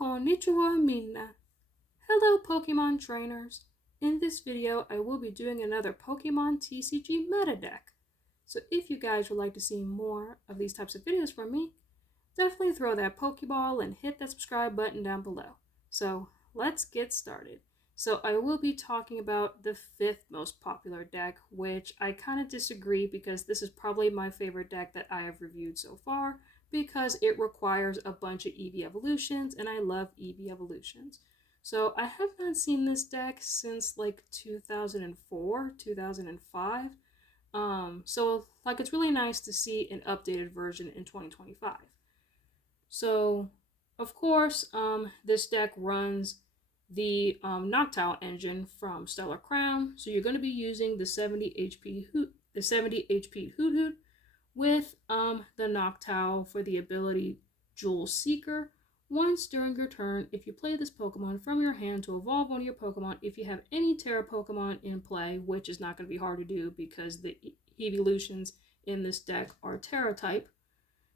Konnichiwa minna. Hello Pokemon trainers. In this video I will be doing another Pokemon TCG meta deck. So if you guys would like to see more of these types of videos from me, definitely throw that Pokeball and hit that subscribe button down below. So let's get started. So I will be talking about the 5th most popular deck, which I kind of disagree because this is probably my favorite deck that I have reviewed so far, because it requires a bunch of EV evolutions, and I love EV evolutions. So I have not seen this deck since like 2004, 2005. So like it's really nice to see an updated version in 2025. So of course, this deck runs the Noctowl engine from Stellar Crown. So you're going to be using the 70 HP Hoot Hoot with the Noctowl for the ability Jewel Seeker. Once during your turn, if you play this Pokemon from your hand to evolve one of your Pokemon, if you have any Terra Pokemon in play, which is not going to be hard to do because the evolutions in this deck are Terra type,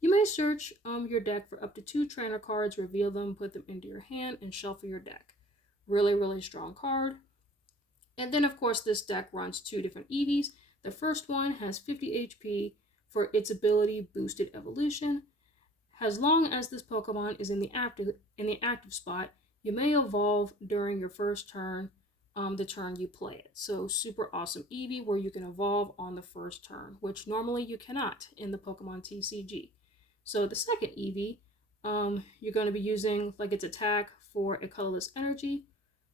you may search your deck for up to 2 trainer cards, reveal them, put them into your hand, and shuffle your deck. Really strong card. And then of course this deck runs 2 different EVs. The first one has 50 HP for its ability Boosted Evolution. As long as this Pokemon is in the active spot, you may evolve during your first turn, the turn you play it. So super awesome EV where you can evolve on the first turn, which normally you cannot in the Pokemon TCG. So the second EV, you're going to be using like its attack for a colorless energy,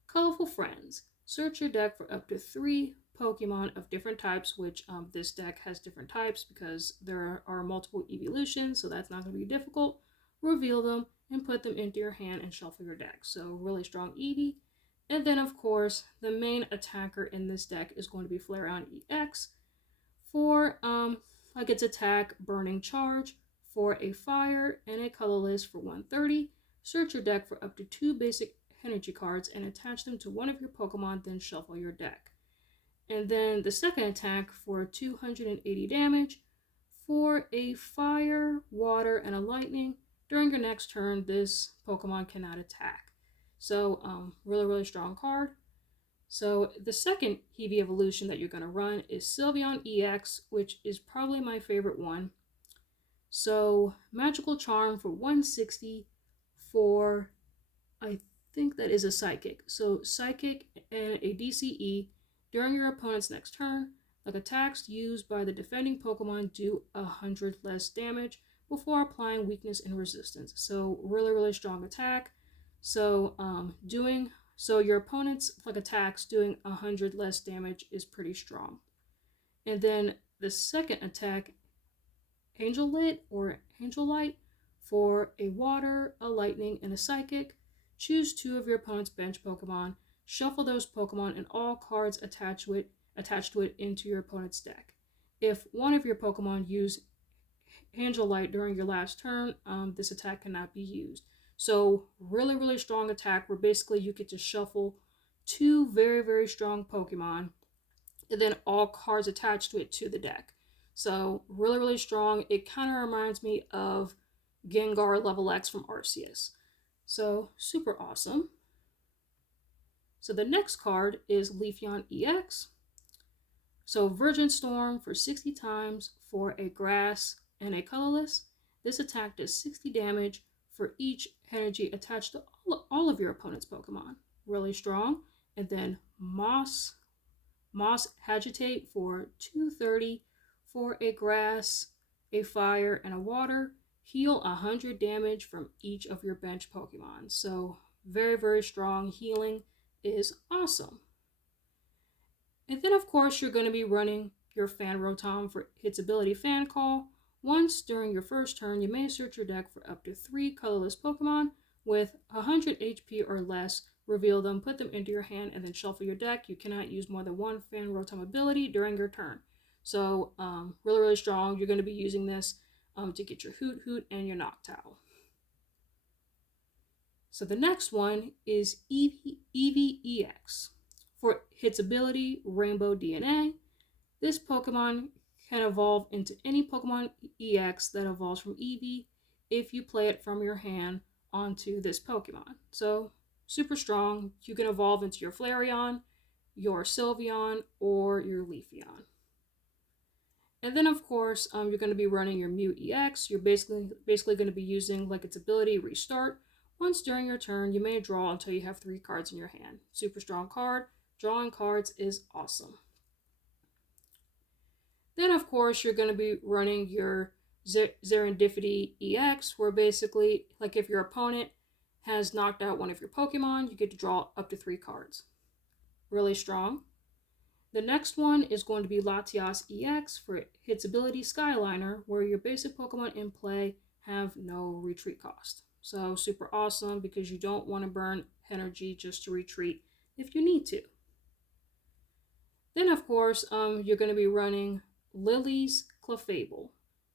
Colorful Friends. Search your deck for up to 3 Pokemon of different types, which this deck has different types because there are multiple evolutions, so that's not going to be difficult. Reveal them and put them into your hand and shuffle your deck. So really strong Eevee. And then of course, the main attacker in this deck is going to be Flareon EX for like its attack, Burning Charge, for a fire and a colorless for 130. Search your deck for up to 2 basic energy cards and attach them to one of your Pokemon, then shuffle your deck. And then the second attack for 280 damage for a fire, water, and a lightning. During your next turn, this Pokemon cannot attack. So really strong card. So the second Eevee evolution that you're going to run is Sylveon EX, which is probably my favorite one. So Magical Charm for 160 for, I think that is a Psychic. So Psychic and a DCE. During your opponent's next turn, like attacks used by the defending Pokemon do 100 less damage before applying weakness and resistance. So really strong attack. So your opponent's like attacks doing 100 less damage is pretty strong. And then the second attack, Angel Lit or Angel Light, for a water, a lightning, and a psychic. Choose 2 of your opponent's bench Pokemon. Shuffle those Pokemon and all cards attached to it into your opponent's deck. If one of your Pokemon use Angel Light during your last turn, this attack cannot be used. So really strong attack where basically you get to shuffle 2 very strong Pokemon and then all cards attached to it to the deck. So really strong. It kind of reminds me of Gengar level X from Arceus. So super awesome. So the next card is Leafeon EX. So Virgin Storm for 60 times for a grass and a colorless. This attack does 60 damage for each energy attached to all of your opponent's Pokemon. Really strong. And then Moss Agitate for 230 for a grass, a fire, and a water. Heal 100 damage from each of your bench Pokemon. So very strong. Healing is awesome. And then of course you're going to be running your Fan Rotom for its ability Fan Call. Once during your first turn, you may search your deck for up to 3 colorless Pokemon with 100 HP or less. Reveal them, put them into your hand, and then shuffle your deck. You cannot use more than 1 Fan Rotom ability during your turn. So really strong. You're going to be using this to get your Hoot Hoot and your Noctowl. So the next one is Eevee EX. For its ability, Rainbow DNA, this Pokemon can evolve into any Pokemon EX that evolves from Eevee if you play it from your hand onto this Pokemon. So super strong. You can evolve into your Flareon, your Sylveon, or your Leafeon. And then of course, you're going to be running your Mew EX. You're basically going to be using like its ability Restart. Once during your turn, you may draw until you have 3 cards in your hand. Super strong card. Drawing cards is awesome. Then of course, you're going to be running your Serendipity EX, where basically, like if your opponent has knocked out one of your Pokemon, you get to draw up to 3 cards. Really strong. The next one is going to be Latias EX for its ability Skyliner, where your basic Pokemon in play have no retreat cost. So super awesome because you don't want to burn energy just to retreat if you need to. Then of course, you're going to be running Lily's Clefable.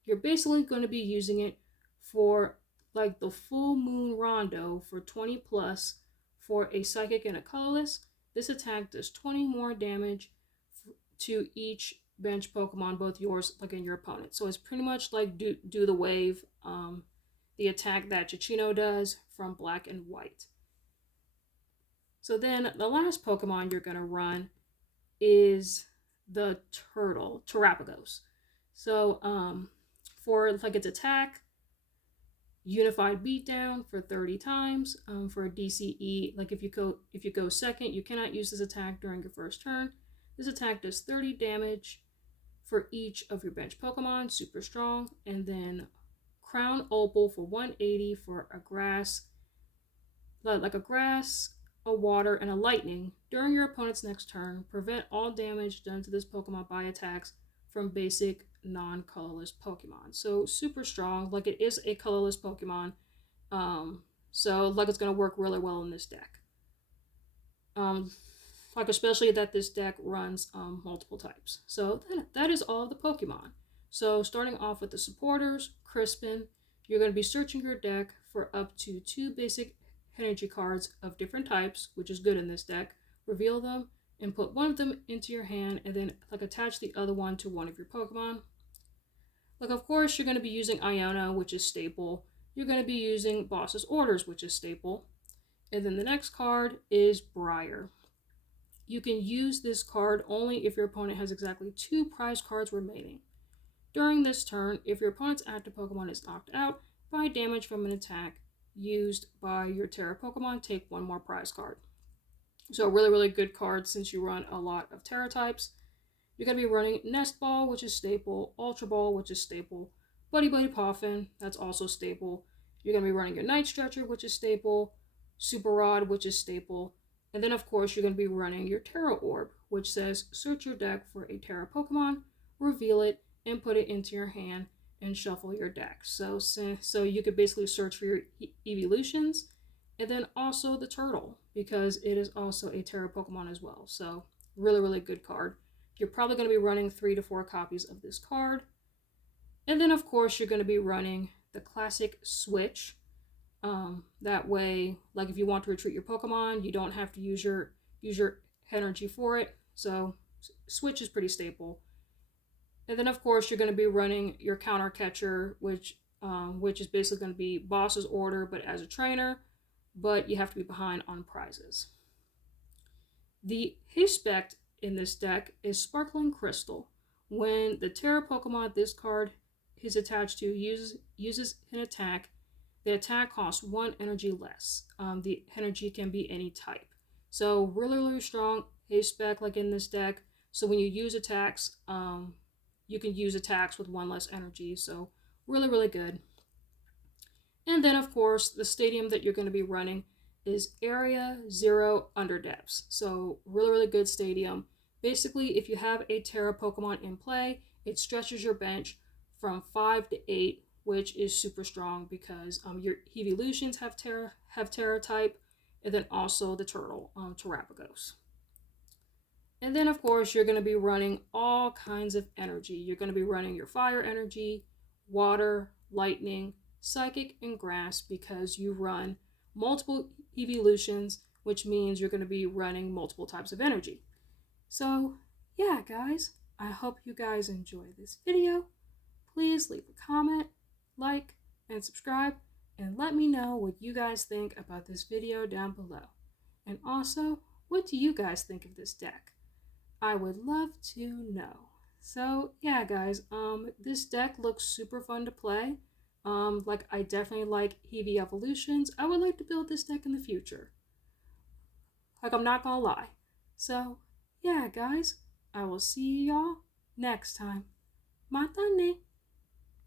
You're basically going to be using it for like the full moon rondo for 20 plus for a psychic and a colorless. This attack does 20 more damage to each bench Pokemon, both yours like and your opponent. So it's pretty much like do the wave, the attack that Chichino does from Black and White. So then the last Pokemon you're gonna run is the turtle, Terapagos. So for like its attack, Unified Beatdown for 30 times. For a DCE, like if you go second, you cannot use this attack during your first turn. This attack does 30 damage for each of your bench Pokemon, super strong. And then Crown Opal for 180 for a grass, like a grass, a water, and a lightning. During your opponent's next turn, prevent all damage done to this Pokemon by attacks from basic non-colorless Pokemon. So super strong, like it is a colorless Pokemon. So like it's going to work really well in this deck. Like especially that this deck runs multiple types. So that is all of the Pokemon. So starting off with the supporters, Crispin, you're going to be searching your deck for up to 2 basic energy cards of different types, which is good in this deck. Reveal them and put one of them into your hand, and then like attach the other one to one of your Pokemon. Like of course you're going to be using Iono, which is staple. You're going to be using Boss's Orders, which is staple. And then the next card is Briar. You can use this card only if your opponent has exactly 2 prize cards remaining. During this turn, if your opponent's active Pokemon is knocked out by damage from an attack used by your Terra Pokemon, take 1 more prize card. So really, really good card since you run a lot of Terra types. You're going to be running Nest Ball, which is staple, Ultra Ball, which is staple, Buddy Buddy Poffin, that's also staple. You're going to be running your Night Stretcher, which is staple, Super Rod, which is staple. And then, of course, you're going to be running your Terra Orb, which says search your deck for a Terra Pokemon, reveal it, and put it into your hand and shuffle your deck. So you could basically search for your evolutions, and then also the turtle, because it is also a Terra Pokemon as well. So really, really good card. You're probably going to be running 3 to 4 copies of this card. And then, of course, you're going to be running the classic Switch. That way, like if you want to retreat your Pokemon, you don't have to use your energy for it. So Switch is pretty staple. And then of course you're going to be running your Counter Catcher, which is basically going to be Boss's Order, but as a trainer, but you have to be behind on prizes. The Hispect in this deck is Sparkling Crystal. When the Terra Pokemon this card is attached to uses an attack, the attack costs 1 energy less. The energy can be any type. So really, really strong Hispec like in this deck. So when you use attacks, you can use attacks with 1 less energy. So really, really good. And then of course, the stadium that you're going to be running is Area 0 Underdepths. So really, really good stadium. Basically, if you have a Terra Pokemon in play, it stretches your bench from 5 to 8, which is super strong because your evolutions have Terra type, and then also the turtle, Terapagos. And then of course you're going to be running all kinds of energy. You're going to be running your fire energy, water, lightning, psychic, and grass because you run multiple evolutions, which means you're going to be running multiple types of energy. So yeah, guys, I hope you guys enjoy this video. Please leave a comment, like, and subscribe, and let me know what you guys think about this video down below. And also, what do you guys think of this deck? I would love to know. So yeah, guys, this deck looks super fun to play. Like I definitely like Eevee evolutions. I would like to build this deck in the future. Like I'm not gonna lie. So yeah, guys, I will see y'all next time. Matane!